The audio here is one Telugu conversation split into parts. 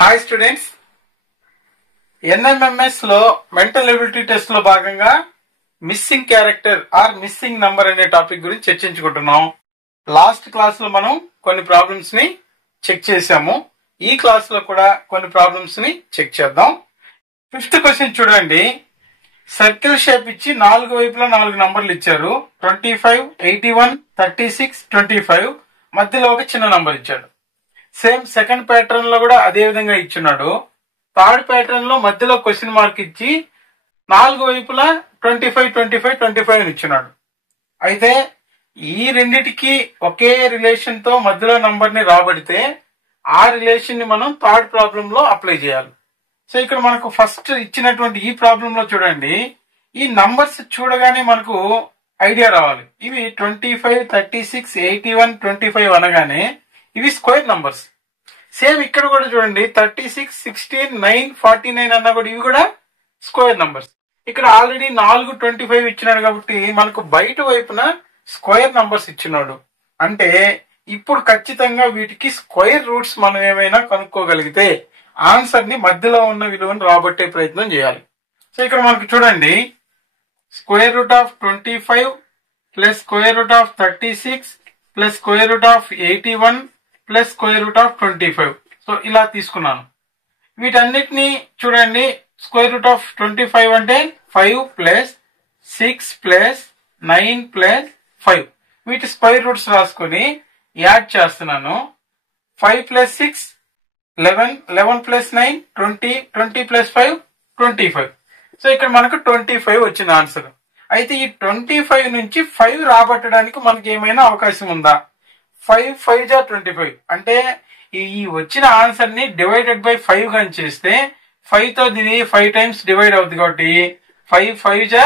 హాయ్ స్టూడెంట్స్, ఎన్ఎంఎంఎస్ లో మెంటల్ ఎబిలిటీ టెస్ట్ లో భాగంగా missing character are missing number అనే టాపిక్ గురించి చర్చించుకుంటున్నాం. లాస్ట్ క్లాస్ లో మనం కొన్ని ప్రాబ్లమ్స్ ని చెక్ చేసాము. ఈ క్లాస్ లో కూడా కొన్ని ప్రాబ్లమ్స్ ని చెక్ చేద్దాం. 5th క్వశ్చన్ చూడండి. సర్కిల్ షేప్ ఇచ్చి 4 వైపులా 4 నంబర్లు ఇచ్చారు. 25, 81, 36, 25. మధ్యలో ఒక చిన్న నంబర్ ఇచ్చాడు. సేమ్ సెకండ్ ప్యాటర్న్ లో కూడా అదే విధంగా ఇచ్చున్నాడు. థర్డ్ ప్యాటర్న్ లో మధ్యలో క్వశ్చన్ మార్క్ ఇచ్చి 4 వైపులా 25, 25, 25 అని ఇచ్చున్నాడు. అయితే ఈ రెండిటికి ఒకే రిలేషన్ తో మధ్యలో నంబర్ ని రాబడితే ఆ రిలేషన్ ని మనం థర్డ్ ప్రాబ్లం లో అప్లై చేయాలి. సో ఇక్కడ మనకు ఫస్ట్ ఇచ్చినటువంటి ఈ ప్రాబ్లం లో చూడండి, ఈ నంబర్స్ చూడగానే మనకు ఐడియా రావాలి. ఇవి 25, 36, 81, 25 అనగానే ఇవి స్క్వేర్ నంబర్స్. సేమ్ ఇక్కడ కూడా చూడండి, 36, 16, 9, 49 అన్నా కూడా ఇవి కూడా స్క్వేర్ నంబర్స్. ఇక్కడ ఆల్రెడీ 4, 25 ఇచ్చినాడు కాబట్టి మనకు బయట వైపున స్క్వేర్ నంబర్స్ ఇచ్చినాడు. అంటే ఇప్పుడు ఖచ్చితంగా వీటికి స్క్వేర్ రూట్స్ మనం ఏమైనా కనుక్కోగలిగితే ఆన్సర్ ని మధ్యలో ఉన్న విలువను రాబట్టే ప్రయత్నం చేయాలి. సో ఇక్కడ మనకు చూడండి, square root of 25 plus square root of 36 plus square root of 81 plus square root of 25. So ఇలా తీసుకున్నాను. వీటన్నిటిని చూడండి, స్క్వేర్ రూట్ ఆఫ్ 25 అంటే 5 ప్లస్ 6 ప్లస్ 9 ప్లస్ 5. వీటి స్క్వేర్ రూట్స్ రాసుకొని యాడ్ చేస్తున్నాను. 5 ప్లస్ 6 11, 11 ప్లస్ 9 20, 20 ప్లస్ 5 25. సో ఇక్కడ మనకు 25 వచ్చింది ఆన్సర్. అయితే ఈ 25 నుంచి 5 రాబట్టడానికి మనకి ఏమైనా అవకాశం ఉందా? 5 5 జా 25 అంటే ఈ వచ్చిన ఆన్సర్ ని డివైడెడ్ బై 5 గాని చేస్తే 5 తో దీని 5 టైమ్స్ డివైడ్ అవుతుంది కాబట్టి 5 5 జా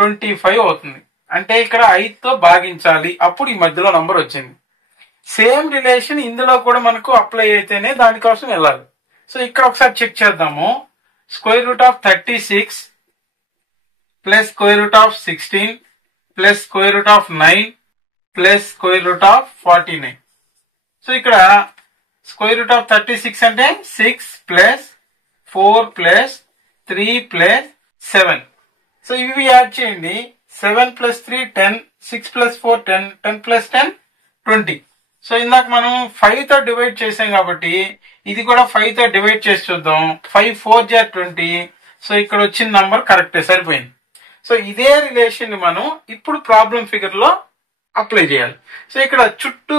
25 అవుతుంది. అంటే ఇక్కడ 5 తో భాగించాలి, అప్పుడు ఈ మధ్యలో నంబర్ వచ్చింది. సేమ్ రిలేషన్ ఇందులో కూడా మనకు అప్లై అయితేనే దానికోసం వెళ్ళాలి. సో ఇక్కడ ఒకసారి చెక్ చేద్దాము. Square root of 36 plus square root of 16 plus square root of 9 plus square root of 49. So ఇక్కడ స్క్వేర్ రూట్ ఆఫ్ 36 అంటే 6 ప్లస్ 4 ప్లస్ 3 ప్లస్ 7. సో ఇవి యాడ్ చేయండి. 7 ప్లస్ 3 10, 6 ప్లస్ 4 10, 10 ప్లస్ 10 20. సో ఇందాక మనం 5 తో డివైడ్ చేసాం కాబట్టి ఇది కూడా 5 తో డివైడ్ చేసి చూద్దాం. 5 4 జా 20. సో ఇక్కడ వచ్చిన నంబర్ కరెక్టే, సరిపోయింది. సో ఇదే రిలేషన్ ని మనం ఇప్పుడు ప్రాబ్లం ఫిగర్ లో అప్లై చేయాలి. సో ఇక్కడ చుట్టూ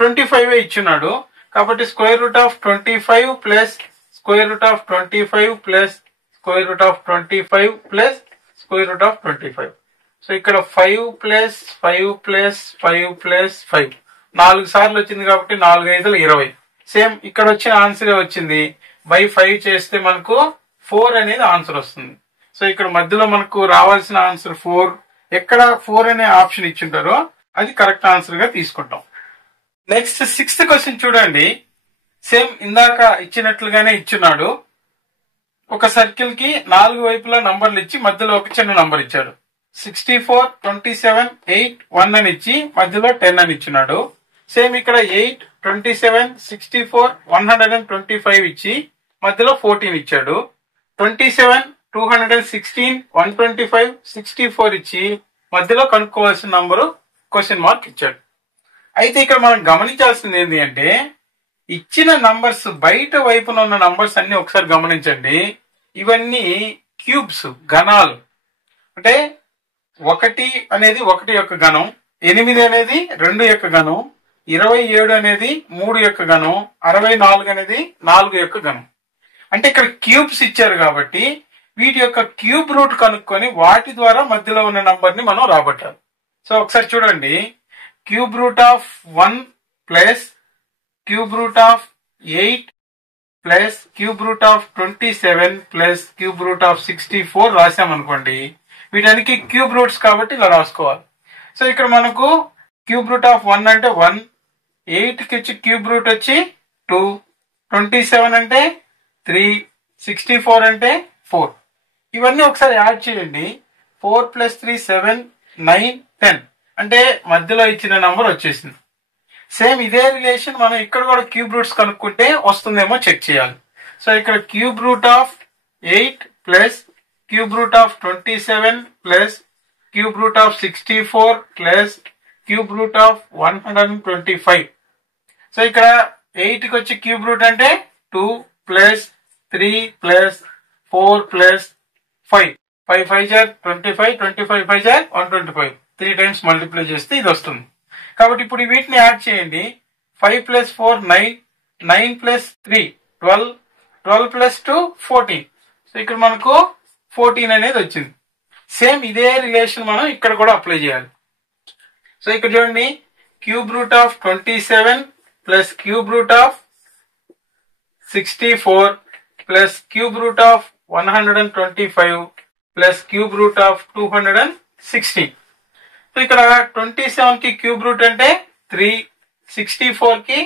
25 ఇచ్చున్నాడు కాబట్టి square root of 25 plus square root of 25 plus square root of 25 plus square root of 25. So ఇక్కడ 5 ప్లస్ 5 ప్లస్ 5 ప్లస్ 5 4 సార్లు వచ్చింది కాబట్టి 4 5 20. సేమ్ ఇక్కడ వచ్చిన ఆన్సర్ వచ్చింది. బై 5 చేస్తే మనకు 4 అనేది ఆన్సర్ వస్తుంది. సో ఇక్కడ మధ్యలో మనకు రావాల్సిన ఆన్సర్ 4. ఎక్కడ 4 అనే ఆప్షన్ ఇచ్చింటారో అది కరెక్ట్ ఆన్సర్ గా తీసుకుంటాం. నెక్స్ట్ 6th క్వశ్చన్ చూడండి. సేమ్ ఇందాక ఇచ్చినట్లుగానే ఇచ్చున్నాడు. ఒక సర్కిల్ కి 4 వైపులా నంబర్లు ఇచ్చి మధ్యలో ఒక చిన్న నంబర్ ఇచ్చాడు. 64, 27, 8, 1 అని ఇచ్చి మధ్యలో 10 అని ఇచ్చినాడు. సేమ్ ఇక్కడ 8, 27, 64, 125 ఇచ్చి మధ్యలో 14 ఇచ్చాడు. 27, 216, 125, 64 ఇచ్చి మధ్యలో కనుక్కోవాల్సిన నంబరు క్వశ్చన్ మార్క్ ఇచ్చాడు. అయితే ఇక్కడ మనం గమనించాల్సింది ఏంటి అంటే, ఇచ్చిన నంబర్స్ బయట వైపున ఉన్న నంబర్స్ అన్ని ఒకసారి గమనించండి. ఇవన్నీ క్యూబ్స్, ఘనాలు. అంటే 1 అనేది 1 యొక్క ఘనం, 8 అనేది 2 యొక్క ఘనం, 27 అనేది 3 యొక్క ఘనం, 64 అనేది 4 యొక్క ఘనం. అంటే ఇక్కడ క్యూబ్స్ ఇచ్చారు కాబట్టి వీటి యొక్క క్యూబ్ రూట్ కనుక్కొని వాటి ద్వారా మధ్యలో ఉన్న నంబర్ ని మనం రాబట్టాలి. సో ఒకసారి చూడండి, cube root of 1 plus cube root of 8 plus cube root of 27 plus cube root of 64 రాసామనుకోండి. వీటానికి క్యూబ్ రూట్స్ కాబట్టి ఇలా రాసుకోవాలి. సో ఇక్కడ మనకు క్యూబ్ రూట్ ఆఫ్ 1 అంటే 1, 8 కి వచ్చి క్యూబ్ రూట్ వచ్చి 2, 27 అంటే 3, 64 అంటే 4. ఇవన్నీ ఒకసారి యాడ్ చేయండి. 4 ప్లస్ 3 7, 9, 10 అంటే మధ్యలో ఇచ్చిన నంబర్ వచ్చేసింది. సేమ్ ఇదే రిలేషన్ మనం ఇక్కడ కూడా క్యూబ్ రూట్స్ కనుక్కుంటే వస్తుందేమో చెక్ చేయాలి. సో ఇక్కడ cube root of 8 plus cube root of 27 plus cube root of 64 plus cube root of 125. So ఇక్కడ 8 కి వచ్చి క్యూబ్ రూట్ అంటే 2 ప్లస్ 3 ప్లస్ 4 ప్లస్ 5. 5 5 జార్ 25, 25 5 జార్ 125. 3 టైమ్స్ మల్టిప్లై చేస్తే ఇది వస్తుంది. కాబట్టి ఇప్పుడు వీటిని యాడ్ చేయండి. 5 ప్లస్ 4 9, 9 ప్లస్ 3 12, 12 ప్లస్ 2 14. సో ఇక్కడ మనకు 14 అనేది వచ్చింది. సేమ్ ఇదే రిలేషన్ మనం ఇక్కడ కూడా అప్లై చేయాలి. సో ఇక్కడ చూడండి, cube root of 27 plus cube root of 64 plus cube root of 125 plus cube root of 216. So ఇక్కడ 27 కి క్యూబ్ రూట్ అంటే 3, 64 కి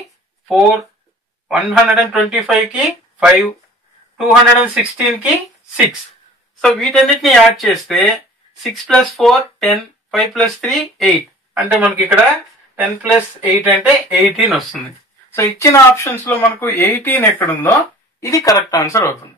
4, 125 కి 5, 216 కి 6. సో వీటన్నిటిని యాడ్ చేస్తే 6 ప్లస్ 4 10, 5 ప్లస్ 3 8. అంటే మనకి ఇక్కడ 10 ప్లస్ 8 అంటే 18 వస్తుంది. సో ఇచ్చిన ఆప్షన్స్ లో మనకు 18 ఎక్కడుందో ఇది కరెక్ట్ ఆన్సర్ అవుతుంది.